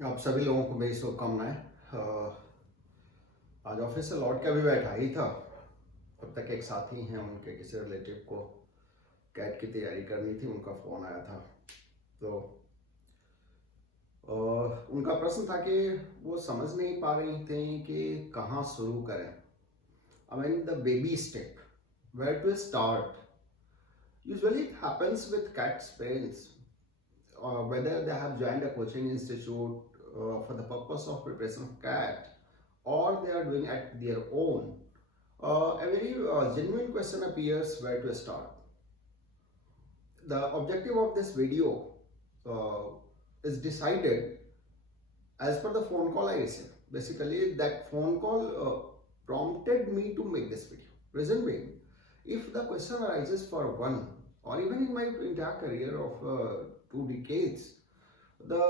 आप सभी लोगों को मेरी शुभकामनाएं। आज ऑफिस से लौट के अभी बैठा ही था, तब तक एक साथी हैं, उनके किसी रिलेटिव को कैट की तैयारी करनी थी। उनका फ़ोन आया था। तो उनका प्रश्न था कि वो समझ नहीं पा रही थी कि कहाँ शुरू करें। I mean the baby step, where to start. Usually it happens with CAT's parents, whether they have joined a coaching institute for the purpose of preparation of cat, or they are doing at their own. A very genuine question appears: where to start? The objective of this video uh, is decided as per the phone call I received. Basically, that phone call prompted me to make this video. Reason being, if the question arises for one, or even in my entire career of 2 decades, the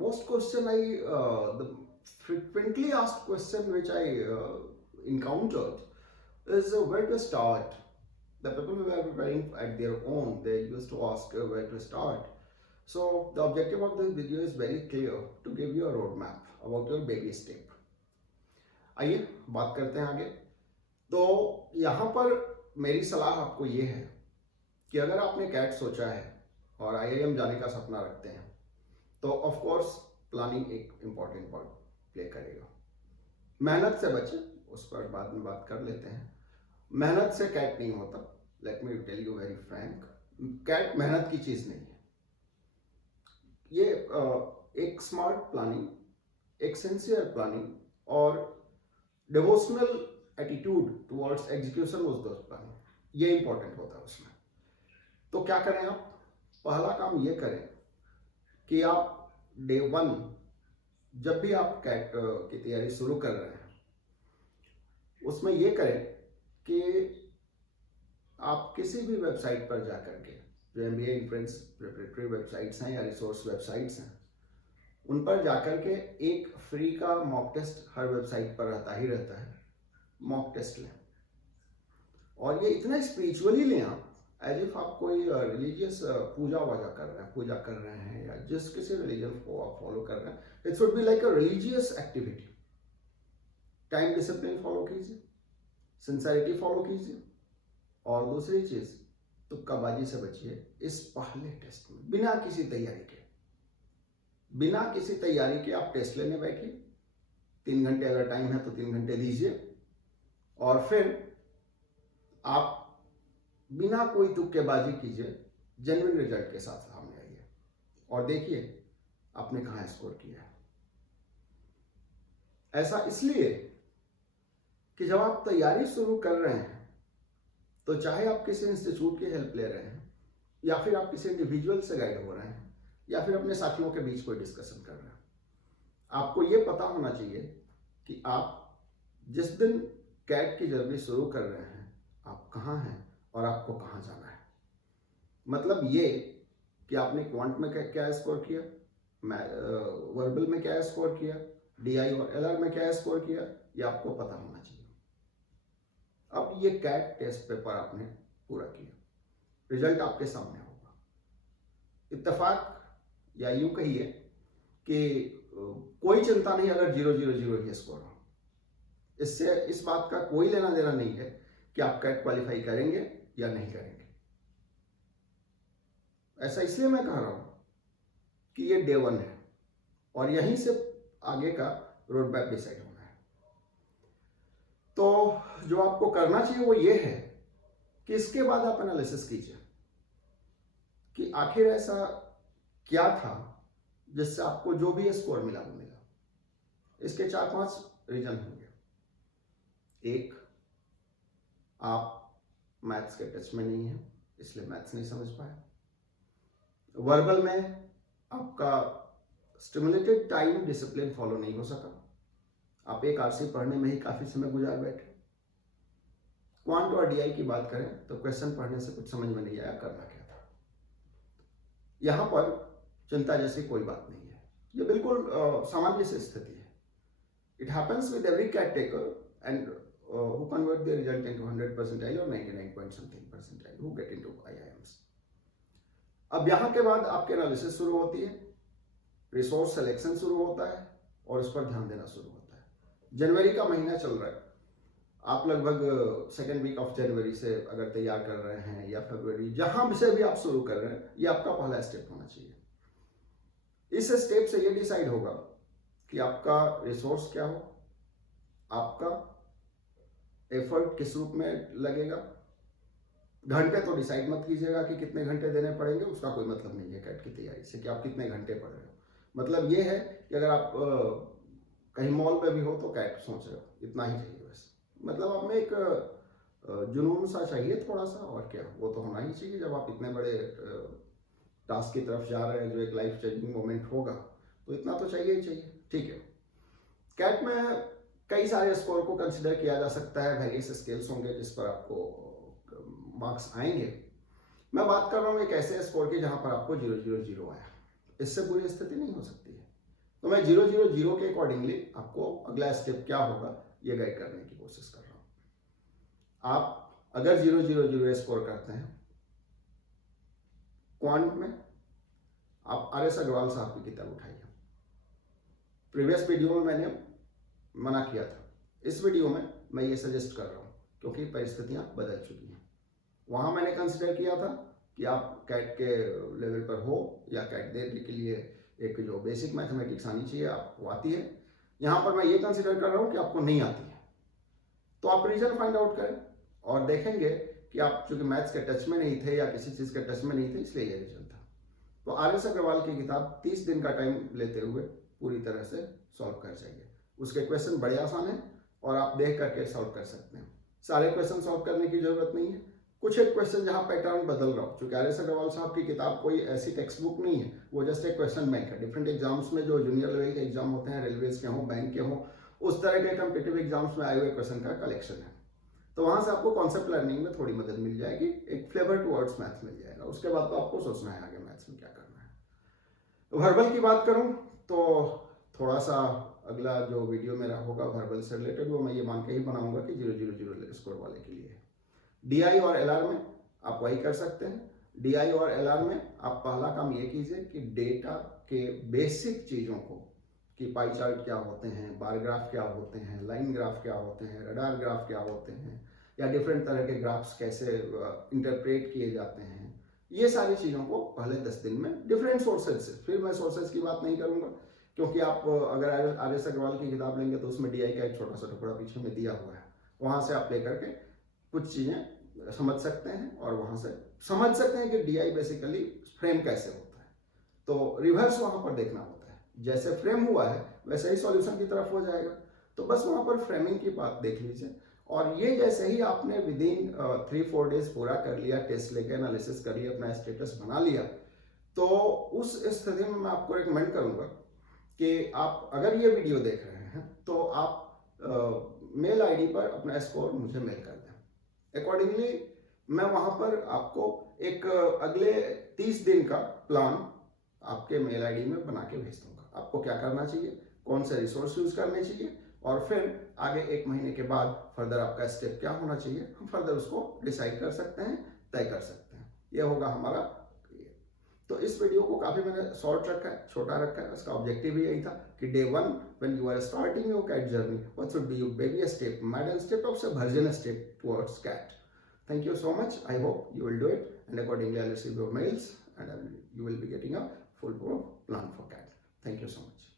most question the frequently asked question which I encountered is where to start. The people who are preparing at their own, they used to ask where to start. So the objective of this video is very clear, to give you a roadmap about your baby step. आइए बात करते हैं आगे। तो यहाँ पर मेरी सलाह आपको ये है कि अगर आपने कैट सोचा है और IIM जाने का सपना रखते हैं, तो ऑफ कोर्स प्लानिंग एक इम्पॉर्टेंट पार्ट प्ले करेगा। मेहनत से बचे, उस पर बाद में बात कर लेते हैं। मेहनत से कैट नहीं होता। Let me tell you very frank, CAT मेहनत की चीज नहीं है। ये एक स्मार्ट प्लानिंग, एक सिंसियर प्लानिंग और devotional attitude towards execution of those planning, ये इंपॉर्टेंट होता है उसमें। तो क्या करें आप? पहला काम ये करें कि आप डे 1 जब भी आप कैट की तैयारी शुरू कर रहे हैं, उसमें ये करें कि आप किसी भी वेबसाइट पर जाकर के, जो MBA एंट्रेंस प्रिपरेटरी वेबसाइट्स हैं या रिसोर्स वेबसाइट्स हैं, उन पर जाकर के एक फ्री का मॉक टेस्ट हर वेबसाइट पर रहता है, मॉक टेस्ट लें। और ये इतना स्पिरिचुअली लें आप, एज इफ आप कोई रिलीजियस पूजा कर रहे हैं या जिस किसी रिलीजन को आप फॉलो कर रहे हैं। It should be like a religious activity. Time discipline follow कीजिए, सिंसेरिटी फॉलो कीजिए, और दूसरी चीज, तुक्काबाजी से बचिए इस पहले टेस्ट में। बिना किसी तैयारी के आप टेस्ट लेने बैठिए। 3 घंटे अगर टाइम है तो 3 घंटे दीजिए, और फिर आप बिना कोई तुक्केबाजी कीजिए, जेन्युइन रिजल्ट के साथ सामने आइए और देखिए आपने कहां स्कोर किया है। ऐसा इसलिए कि जब आप तैयारी शुरू कर रहे हैं, तो चाहे आप किसी इंस्टीट्यूट की हेल्प ले रहे हैं, या फिर आप किसी इंडिविजुअल से गाइड हो रहे हैं, या फिर अपने साथियों के बीच कोई डिस्कशन कर रहे हैं, आपको यह पता होना चाहिए कि आप जिस दिन कैट की जर्नी शुरू कर रहे हैं, आप कहाँ हैं और आपको कहाँ जाना है। मतलब ये कि आपने क्वांट में क्या स्कोर किया, वर्बल में क्या स्कोर किया, DI और LR में क्या स्कोर किया, ये आपको पता होना चाहिए। अब ये कैट टेस्ट पेपर आपने पूरा किया, रिजल्ट आपके सामने होगा। इत्तेफाक या यूं कहिए कि कोई चिंता नहीं अगर 0-0-0 ही स्कोर हो। इससे इस बात का कोई लेना देना नहीं है कि आप कैट क्वालिफाई करेंगे या नहीं करेंगे। ऐसा इसलिए मैं कह रहा हूं कि ये डे 1 है और यहीं से आगे का रोड मैप डिसाइड होना है। तो जो आपको करना चाहिए वो ये है कि इसके बाद आप एनालिसिस कीजिए कि आखिर ऐसा क्या था जिससे आपको जो भी स्कोर मिला वो मिला। इसके 4-5 रीजन होंगे। एक, आप मैथ्स के टच में नहीं है, इसलिए मैथ्स नहीं समझ पाए। वर्बल में आपका स्टिमुलेटेड टाइम डिसिप्लिन फॉलो नहीं हो सका, आप एक RC पढ़ने में ही काफी समय गुजार बैठे। क्वांट और DI की बात करें तो क्वेश्चन पढ़ने से कुछ समझ में नहीं आया करना क्या था। यहां पर चिंता जैसी कोई बात नहीं है, ये बिल्कुल सामान्य सी स्थिति है। It happens with every CAT taker and who convert their result into 100 percentile or 99 point something percentile who get into IIMs. अब यहां के बाद आपके एनालिसिस शुरू होती है रिसोर्स सिलेक्शन शुरू होता है और उस पर ध्यान देना शुरू होता है। जनवरी का महीना चल रहा है, आप लगभग सेकेंड वीक ऑफ जनवरी से अगर तैयार कर रहे हैं या फरवरी, जहां से भी आप शुरू कर रहे हैं, ये आपका पहला स्टेप होना चाहिए। इस स्टेप से ये डिसाइड होगा कि आपका रिसोर्स क्या हो, आपका एफर्ट किस रूप में लगेगा। घंटे तो डिसाइड मत कीजिएगा कि कितने घंटे देने पड़ेंगे, उसका कोई मतलब नहीं है कैट की तैयारी से कि आप कितने घंटे पढ़ रहे हो। मतलब ये है कि अगर आप कहीं मॉल में भी हो तो कैट सोच रहे हो, इतना ही चाहिए बस। मतलब आप में एक जुनून सा चाहिए थोड़ा सा, और क्या, वो तो होना ही चाहिए जब आप इतने बड़े टास्क की तरफ जा रहे हैं जो एक लाइफ चेंजिंग मोमेंट होगा, तो इतना तो चाहिए ही चाहिए। ठीक है, कैट में कई सारे स्कोर को कंसिडर किया जा सकता है, वेरियस स्केल्स होंगे जिस पर आपको मार्क्स आएंगे। मैं बात कर रहा हूँ एक ऐसे स्कोर की जहां पर आपको 000 आया, इससे बुरी स्थिति नहीं हो सकती है। तो मैं 000 के अकॉर्डिंगली आपको अगला स्टेप क्या होगा ये गाइड करने की कोशिश कर रहा हूं। आप अगर 000 स्कोर करते हैं क्वांट में, आप आर एस अग्रवाल साहब की किताब उठाइए। प्रीवियस वीडियो में मैंने मना किया था, इस वीडियो में मैं ये सजेस्ट कर रहा हूं क्योंकि परिस्थितियां बदल चुकी हैं। वहां मैंने कंसिडर किया था कि आप कैट के लेवल पर हो या कैट देने के लिए एक जो बेसिक मैथमेटिक्स आनी चाहिए आपको आती है। यहां पर मैं ये कंसिडर कर रहा हूं कि आपको नहीं आती है, तो आप रीजन फाइंड आउट करें और देखेंगे कि आप चूंकि मैथ्स के टच में नहीं थे या किसी चीज के टच में नहीं थे, इसलिए ये रीजन था। तो आर एस अग्रवाल की किताब 30 दिन का टाइम लेते हुए पूरी तरह से सॉल्व कर जाइए। उसके क्वेश्चन बड़े आसान हैं और आप देख करके सॉल्व कर सकते हैं। सारे क्वेश्चन सॉल्व करने की जरूरत नहीं है, कुछ एक क्वेश्चन जहां पैटर्न बदल रहा हो। चूंकि आर एस अग्रवाल साहब की किताब कोई ऐसी टेक्स्ट बुक नहीं है, वो जस्ट एक क्वेश्चन बैंक है। डिफरेंट एग्जाम्स में जो जूनियर लेवल के एग्जाम होते हैं, रेलवेज के हों, बैंक के हों, उस तरह के कॉम्पिटिटिव एग्जाम्स में आए हुए क्वेश्चन का कलेक्शन है। तो वहां से आपको कॉन्सेप्ट लर्निंग में थोड़ी मदद मिल जाएगी, एक फ्लेवर टुवर्ड्स मैथ्स मिल जाएगा। उसके बाद तो आपको सोचना है आगे मैथ्स में क्या करना है। वर्बल की बात करूं तो थोड़ा सा अगला जो वीडियो मेरा होगा वर्बल से रिलेटेड, वो मैं ये मान के ही बनाऊंगा कि 000 स्कोर वाले के लिए। डीआई और एलआर में आप वही कर सकते हैं। डीआई और एलआर में आप पहला काम ये कीजिए कि डेटा के बेसिक चीजों को, कि पाई चार्ट क्या होते हैं, बार ग्राफ क्या होते हैं, लाइन ग्राफ क्या होते हैं, रडार ग्राफ क्या होते हैं, या डिफरेंट तरह के ग्राफ्स कैसे इंटरप्रेट किए जाते हैं, ये सारी चीज़ों को पहले 10 दिन में डिफरेंट सोर्सेज से, फिर मैं सोर्सेज की बात नहीं करूंगा क्योंकि आप अगर आर एस अग्रवाल की किताब लेंगे तो उसमें डीआई का एक छोटा सा टुकड़ा पीछे में दिया हुआ है, वहां से आप लेकर के कुछ चीज़ें समझ सकते हैं और वहां से समझ सकते हैं कि डीआई बेसिकली फ्रेम कैसे होता है। तो रिवर्स वहां पर देखना होता है, जैसे फ्रेम हुआ है वैसे ही सॉल्यूशन की तरफ हो जाएगा। तो बस वहां पर फ्रेमिंग की बात देख लीजिए, और ये जैसे ही आपने विद इन 3-4 डेज पूरा कर लिया, टेस्ट लेके एनालिसिस कर लिया, अपना स्टेटस बना लिया, तो उस स्थिति में मैं आपको रिकमेंड करूंगा कि आप अगर ये वीडियो देख रहे हैं तो आप मेल आईडी पर अपना स्कोर मुझे मेल कर दें। अकॉर्डिंगली मैं वहां पर आपको एक अगले 30 दिन का प्लान आपके मेल आईडी में बना के भेज दूंगा। आपको क्या करना चाहिए, कौन से रिसोर्स यूज करने चाहिए, और फिर आगे 1 महीने के बाद फर्दर आपका स्टेप क्या होना चाहिए, हम फर्दर उसको डिसाइड कर सकते हैं, तय कर सकते हैं। यह होगा हमारा। तो इस वीडियो को काफी मैंने शॉर्ट रखा है, छोटा रखा है। उसका ऑब्जेक्टिव ही यही था कि day 1 when you are starting your CAT journey, what should be your baby step, maiden step, और version step towards CAT. Thank you so much. I hope you will do it, and accordingly I'll receive your mails and you will be getting a full plan for CAT. Thank you so much.